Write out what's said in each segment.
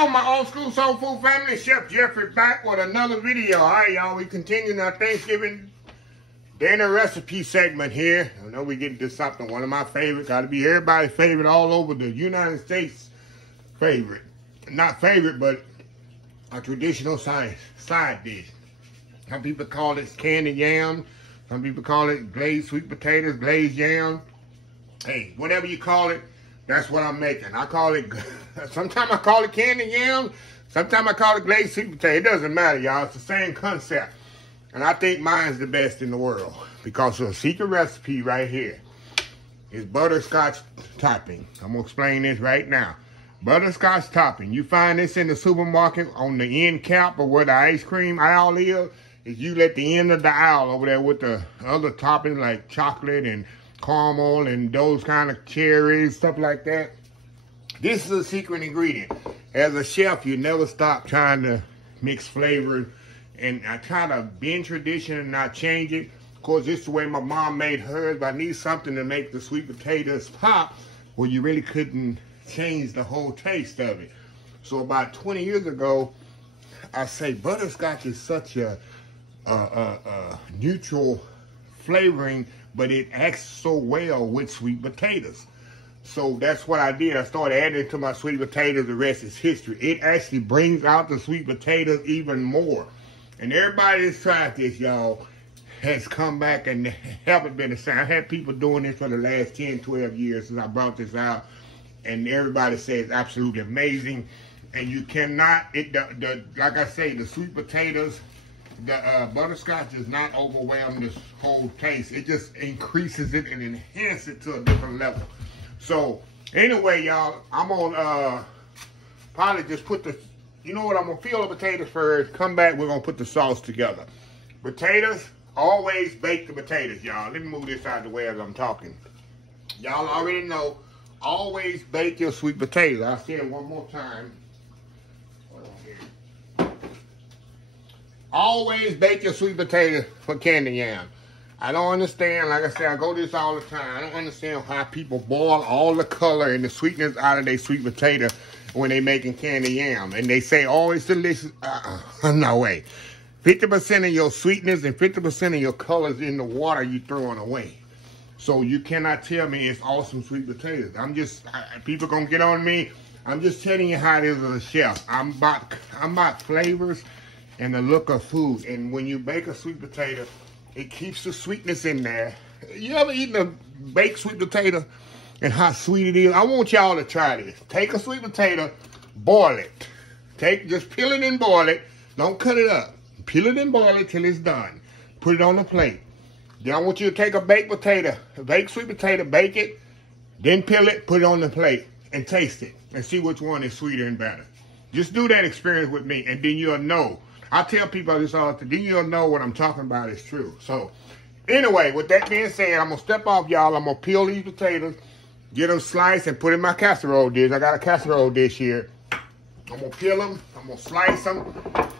on, my old school soul food family. Chef Jeffrey back with another video. All right, y'all. We continuing our Thanksgiving dinner recipe segment here. I know we getting to something. One of my favorites. Got to be everybody's favorite all over the United States. Favorite. Not favorite, but a traditional side dish. Some people call it candied yams. Some people call it glazed sweet potatoes, glazed yams. Hey, whatever you call it, that's what I'm making. I call it, sometimes I call it candied yams. Sometimes I call it glazed sweet potato. It doesn't matter, y'all. It's the same concept. And I think mine's the best in the world because of a secret recipe right here. It's butterscotch topping. I'm going to explain this right now. Butterscotch topping. You find this in the supermarket on the end cap or where the ice cream aisle is. Is you let the end of the aisle over there with the other toppings like chocolate and caramel and those kind of cherries, stuff like that. This is a secret ingredient. As a chef, you never stop trying to mix flavors. And I try to bend tradition and not change it. Of course, this is the way my mom made hers, but I need something to make the sweet potatoes pop where you really couldn't change the whole taste of it. So about 20 years ago, I say butterscotch is such a neutral flavoring, but it acts so well with sweet potatoes. So that's what I did. I started adding it to my sweet potatoes. The rest is history. It actually brings out the sweet potatoes even more. And everybody that's tried this, y'all, has come back and haven't been the same. I had people doing this for the last 10, 12 years since I brought this out. And everybody says it's absolutely amazing. And you cannot, like I say, the sweet potatoes, the butterscotch does not overwhelm this whole taste. It just increases it and enhances it to a different level. So, anyway, y'all, I'm gonna probably just put the, you know what, I'm gonna peel the potatoes first, come back, we're gonna put the sauce together. Potatoes, always bake the potatoes, y'all. Let me move this out of the way as I'm talking. Y'all already know, always bake your sweet potatoes. I'll say it one more time. Always bake your sweet potato for candy yam. I don't understand, like I said, I go this all the time. I don't understand how people boil all the color and the sweetness out of their sweet potato when they making candy yam. And they say, oh, it's delicious. No way. 50% of your sweetness and 50% of your colors in the water you throwing away. So you cannot tell me it's awesome sweet potatoes. I'm just, people gonna get on me. I'm just telling you how it is as a chef. I'm about flavors and the look of food. And when you bake a sweet potato, it keeps the sweetness in there. You ever eaten a baked sweet potato and how sweet it is? I want y'all to try this. Take a sweet potato, boil it. Just peel it and boil it. Don't cut it up. Peel it and boil it till it's done. Put it on the plate. Then I want you to take a baked potato, a baked sweet potato, bake it, then peel it, put it on the plate, and taste it, and see which one is sweeter and better. Just do that experience with me, and then you'll know. I tell people this all the time, then you'll know what I'm talking about is true. So, anyway, with that being said, I'm going to step off, y'all. I'm going to peel these potatoes, get them sliced, and put in my casserole dish. I got a casserole dish here. I'm going to peel them. I'm going to slice them.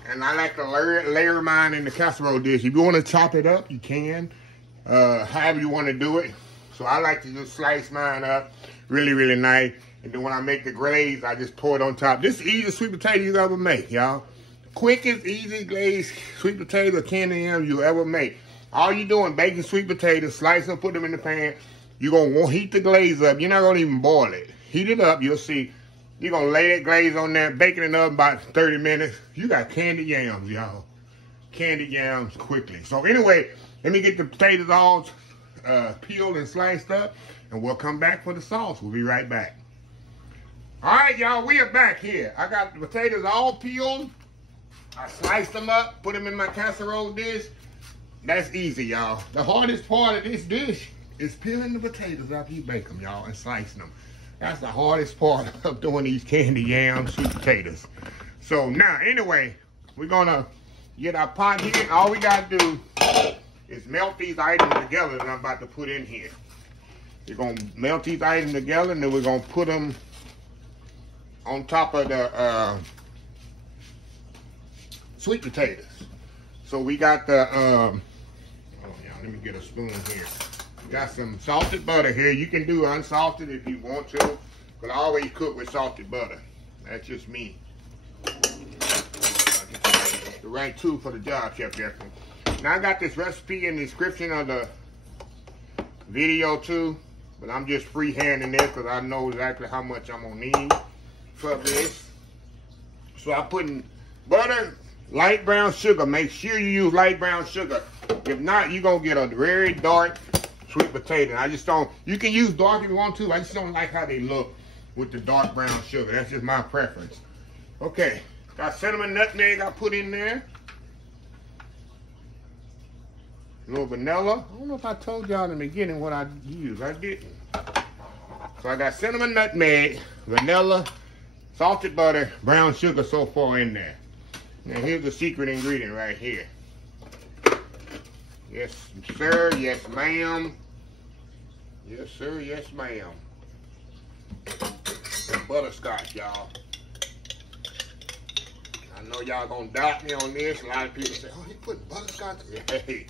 And I like to layer mine in the casserole dish. If you want to chop it up, you can. However you want to do it. So I like to just slice mine up really, really nice. And then when I make the glaze, I just pour it on top. This is the easiest sweet potato you ever make, y'all. Quickest, easy glazed sweet potato or candy yams you ever make. All you doing, baking sweet potatoes, slice them, put them in the pan. You're going to heat the glaze up. You're not going to even boil it. Heat it up, you'll see. You're going to lay that glaze on there, bake it in the oven about 30 minutes. You got candied yams, y'all. Candied yams quickly. So anyway, let me get the potatoes all peeled and sliced up, and we'll come back for the sauce. We'll be right back. All right, y'all, we are back here. I got the potatoes all peeled. I sliced them up, put them in my casserole dish. That's easy, y'all. The hardest part of this dish is peeling the potatoes after you bake them, y'all, and slicing them. That's the hardest part of doing these candy yam sweet potatoes. So now, anyway, we're gonna get our pot here. All we gotta do is melt these items together that I'm about to put in here. We're gonna melt these items together, and then we're gonna put them on top of the sweet potatoes. So we got the, oh yeah, let me get a spoon here. We got some salted butter here. You can do unsalted if you want to, but I always cook with salted butter. That's just me. the right tool for the job, Chef Jeffrey. Now I got this recipe in the description of the video too, but I'm just freehanding this because I know exactly how much I'm gonna need for this. So I'm putting butter, light brown sugar. Make sure you use light brown sugar. If not, you're gonna get a very dark sweet potato. I just don't, you can use dark if you want to. I just don't like how they look with the dark brown sugar. That's just my preference. Okay, got cinnamon nutmeg I put in there. A little vanilla. I don't know if I told y'all in the beginning what I used. I didn't. So I got cinnamon nutmeg, vanilla, salted butter, brown sugar so far in there. Now here's the secret ingredient right here. Yes, sir. Yes, ma'am. Yes, sir. Yes, ma'am. Butterscotch, y'all. I know y'all gonna doubt me on this. A lot of people say, oh, he put butterscotch? Hey,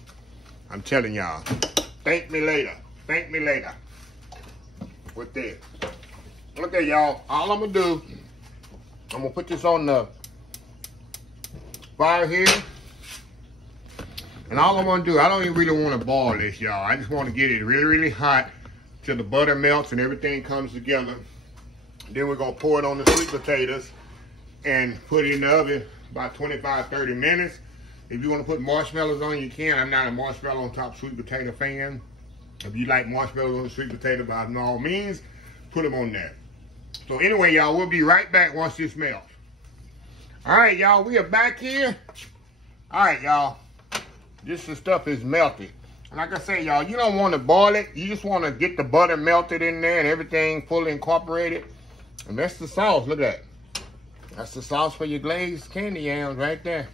I'm telling y'all. Thank me later. Thank me later. With this. Okay, y'all. All I'm gonna do, I'm gonna put this on the fire here. And all I'm gonna do, I don't even really wanna boil this, y'all. I just wanna get it really, really hot till the butter melts and everything comes together. Then we're gonna pour it on the sweet potatoes and put it in the oven about 25, 30 minutes. If you wanna put marshmallows on, you can. I'm not a marshmallow on top sweet potato fan. If you like marshmallows on the sweet potato, by all means, put them on there. So anyway, y'all, we'll be right back once this melts. All right, y'all, we are back here. All right, y'all. This stuff is melted. Like I say, y'all, you don't want to boil it. You just want to get the butter melted in there and everything fully incorporated. And that's the sauce. Look at that. That's the sauce for your glazed candy yams right there.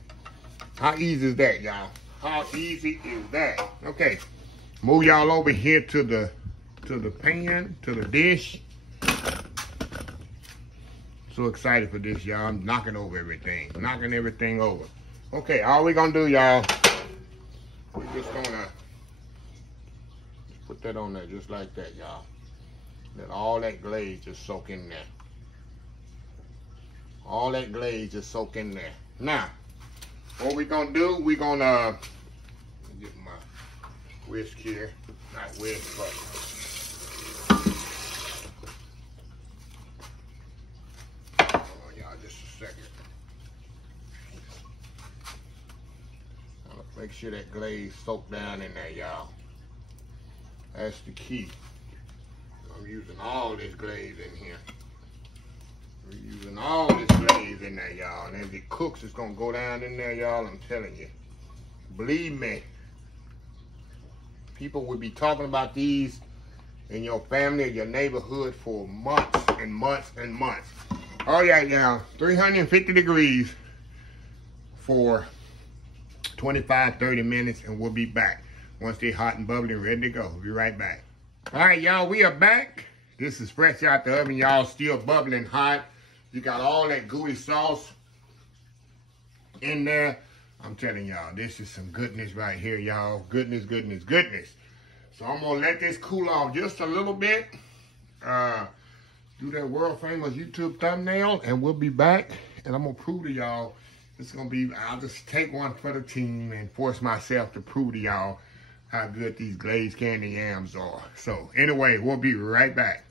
How easy is that, y'all? How easy is that? Okay. Move y'all over here to the pan, to the dish. So excited for this, y'all. I'm knocking over everything. Knocking everything over. Okay, all we're gonna do, y'all, we're just gonna put that on there just like that, y'all. Let all that glaze just soak in there. All that glaze just soak in there. Now, what we're gonna do, we're gonna get my whisk here. Not whisk, but hold on, y'all, just a second. Make sure that glaze soak down in there, y'all. That's the key. I'm using all this glaze in here. We're using all this glaze in there, y'all. And as it cooks, it's gonna go down in there, y'all. I'm telling you. Believe me. People will be talking about these in your family or your neighborhood for months and months and months. All right, y'all. 350 degrees for 25, 30 minutes, and we'll be back once they're hot and bubbly and ready to go. We'll be right back. All right, y'all, we are back. This is fresh out the oven, y'all, still bubbling hot. You got all that gooey sauce in there. I'm telling y'all, this is some goodness right here, y'all. Goodness, goodness, goodness. So I'm gonna let this cool off just a little bit. Do that world famous YouTube thumbnail, and we'll be back. And I'm gonna prove to y'all, it's gonna be, I'll just take one for the team and force myself to prove to y'all how good these glazed candy yams are. So anyway, we'll be right back.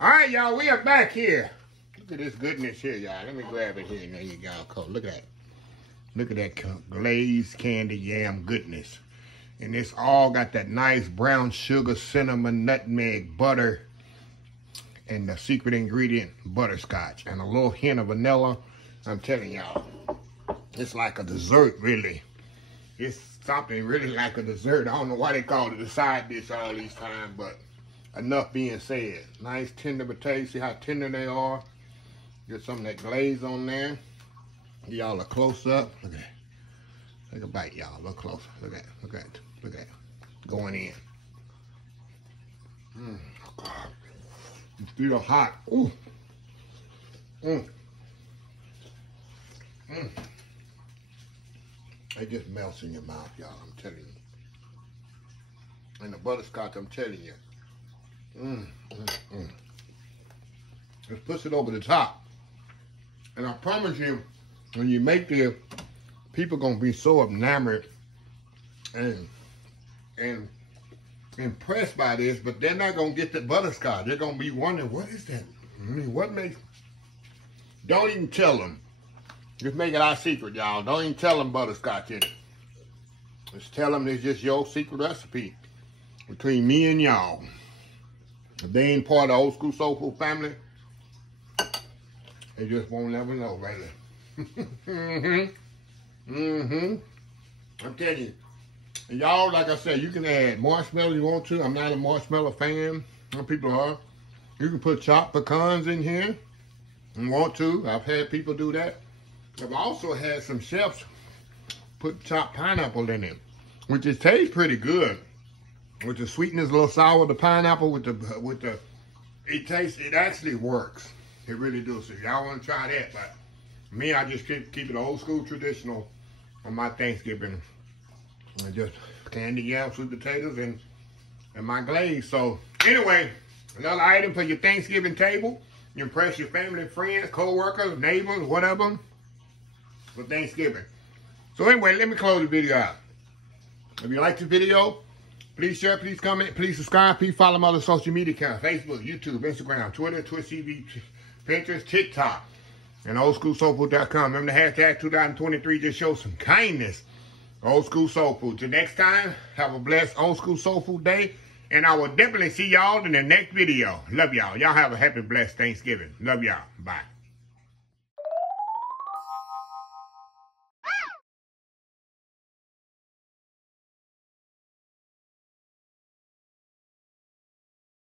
All right, y'all, we are back here. Look at this goodness here, y'all. Let me grab it here, and there you go. Look at that. Look at that glazed candy yam goodness. And it's all got that nice brown sugar, cinnamon, nutmeg, butter, and the secret ingredient, butterscotch, and a little hint of vanilla. I'm telling y'all, it's like a dessert, really. It's something really like a dessert. I don't know why they call it a side dish all these times, but enough being said. Nice tender potatoes. See how tender they are? Get some of that glaze on there. Give y'all a close up. Look at that. Take a bite, y'all. Look closer. Look at it. Look at it. Look at it. Going in. God. It's still hot. Ooh. It just melts in your mouth, y'all. I'm telling you. And the butterscotch, I'm telling you. Just push it over the top. And I promise you, when you make this, people gonna be so enamored and impressed by this, but they're not gonna get the butterscotch. They're gonna be wondering, what is that? I mean, what makes? Don't even tell them. Just make it our secret, y'all. Don't even tell them butterscotch in it. Just tell them it's just your secret recipe between me and y'all. If they ain't part of the Old School Soul Food family, they just won't never know, right there. I'm telling you. And y'all, like I said, you can add marshmallow if you want to. I'm not a marshmallow fan. Some people are. You can put chopped pecans in here if you want to. I've had people do that. I've also had some chefs put chopped pineapple in it, which it tastes pretty good. With the sweetness, a little sour, the pineapple with the, it actually works. It really does. So y'all want to try that, but me, I just keep it old school traditional on my Thanksgiving. And just candied yams, sweet potatoes, and my glaze. So anyway, another item for your Thanksgiving table. You impress your family, friends, co-workers, neighbors, whatever, for Thanksgiving. So anyway, let me close the video out. If you like this video, please share, please comment, please subscribe, please follow my other social media accounts: Facebook, YouTube, Instagram, Twitter, Twitch TV, Pinterest, TikTok, and oldschoolsoulfood.com. Remember the hashtag 2023, just show some kindness. Old School Soul Food. Till next time, have a blessed Old School Soul Food day. And I will definitely see y'all in the next video. Love y'all. Y'all have a happy, blessed Thanksgiving. Love y'all. Bye.